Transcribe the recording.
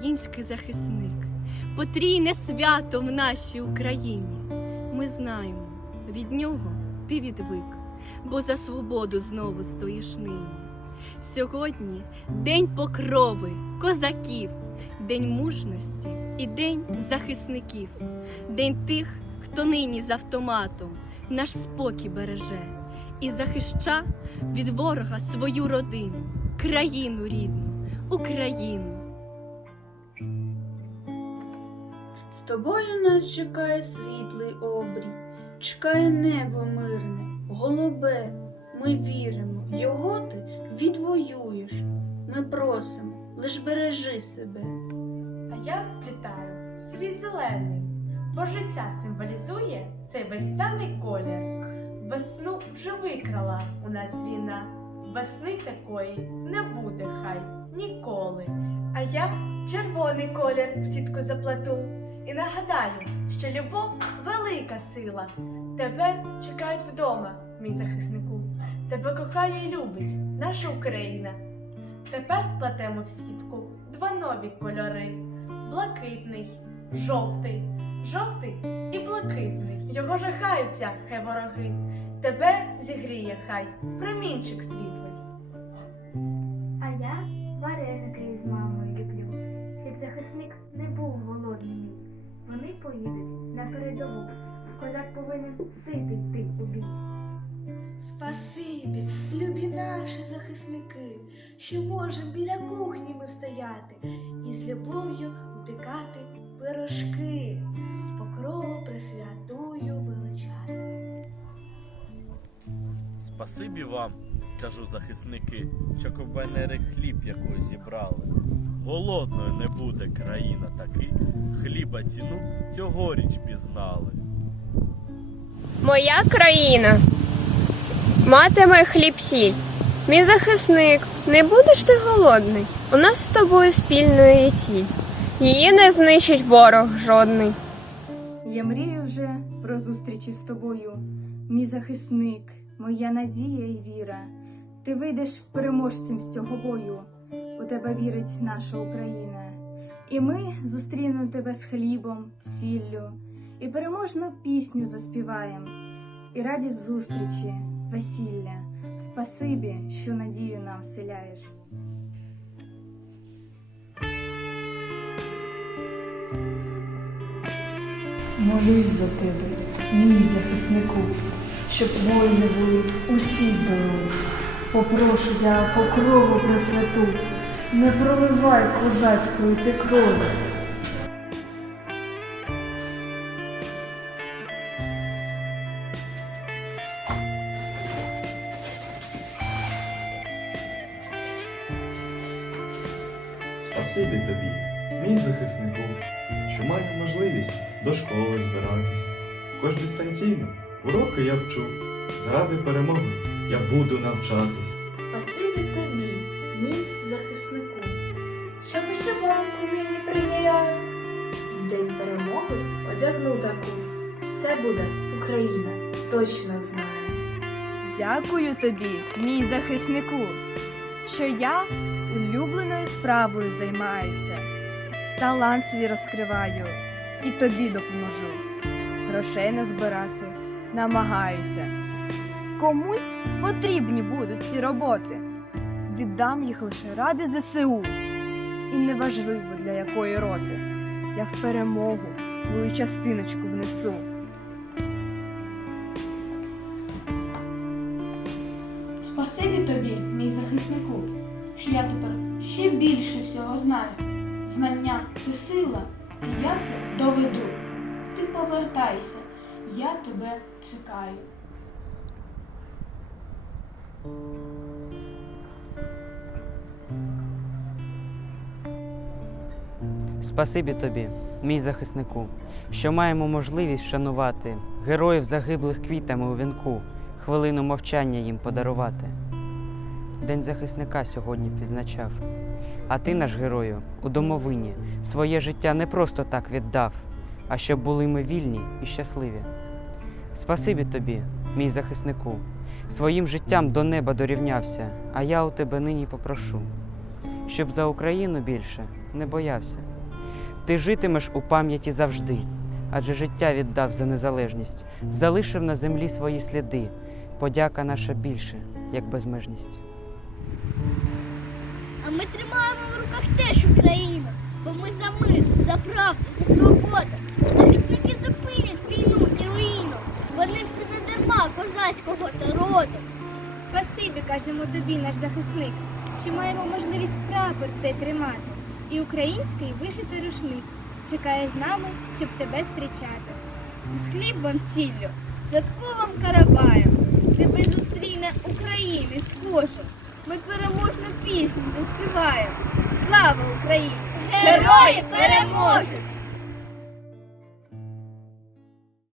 український захисник, потрійне свято в нашій Україні. Ми знаємо, від нього ти відвик, бо за свободу знову стоїш нині. Сьогодні день покрови, козаків, день мужності і день захисників, день тих, хто нині з автоматом наш спокій береже і захища від ворога свою родину, країну рідну, Україну. Тобою нас чекає світлий обрій, чекає небо мирне, голубе. Ми віримо, його ти відвоюєш. Ми просимо, лиш бережи себе. А я вплітаю свій зелений, бо життя символізує цей весняний колір. Весну вже викрала у нас війна, весни такої не буде хай ніколи. А я червоний колір в сітку заплету і нагадаю, що любов велика сила. Тебе чекають вдома, мій захиснику. Тебе кохає і любить наша Україна. Тепер плетемо в сітку два нові кольори: блакитний, жовтий, жовтий і блакитний. Його жахаються, хай вороги. Тебе зігріє хай промінчик світлий. Ситий йти у. Спасибі, любі наші захисники, що можемо біля кухні ми стояти і з любов'ю випікати пирожки, покрову присвятую величати. Спасибі вам, скажу захисники, що комбайнери хліб якось зібрали. Голодною не буде країна таки, хліба ціну цьогоріч пізнали. Моя країна матиме хліб сіль. Мій захисник, не будеш ти голодний. У нас з тобою спільної ціль. Її не знищить ворог жодний. Я мрію вже про зустрічі з тобою, мій захисник, моя надія і віра. Ти вийдеш переможцем з цього бою. У тебе вірить наша Україна. І ми зустрінемо тебе з хлібом, сіллю, і переможну пісню заспіваємо. І радість зустрічі, весілля. Спасибі, що надію нам вселяєш. Молюсь за тебе, мій захиснику, щоб воїни були усі здорові. Попрошу я покрову пресвяту, не проливай козацької ти крові. Спасибі тобі, мій захиснику, що маю можливість до школи збиратись. Хоч дистанційно уроки я вчу, заради перемоги я буду навчатись. Спасибі тобі, мій захиснику, що вишиванку нині приміряю. В день перемоги одягну таку. Все буде Україна, точно знаю. Дякую тобі, мій захиснику, що я улюбленою справою займаюся. Талант свій розкриваю і тобі допоможу. Грошей назбирати намагаюся. Комусь потрібні будуть ці роботи. Віддам їх лише ради ЗСУ. І неважливо для якої роти. Я в перемогу свою частиночку внесу. Спасибі тобі, мій що я тепер ще більше всього знаю. Знання це сила, і я це доведу. Ти повертайся, я тебе чекаю. Спасибі тобі, мій захиснику, що маємо можливість вшанувати героїв загиблих квітами у вінку, хвилину мовчання їм подарувати. День захисника сьогодні відзначав. А ти, наш герою, у домовині своє життя не просто так віддав, а щоб були ми вільні і щасливі. Спасибі тобі, мій захиснику, своїм життям до неба дорівнявся, а я у тебе нині попрошу, щоб за Україну більше не боявся. ти житимеш у пам'яті завжди, адже життя віддав за незалежність, залишив на землі свої сліди. Подяка наша більше, як безмежність. А ми тримаємо в руках теж Україну, бо ми за мир, за правду, за свободу. Захисники зупинять війну і руїну. Вони всі не дарма козацького та роду. Спасибі, кажемо тобі, наш захисник, що маємо можливість прапор цей тримати. І український вишитий рушник чекає з нами, щоб тебе зустрічати. З хлібом сіллю, святковим караваєм, тебе зустріне українець кожен. Заспіваємо. Слава Україні! Герої переможуть!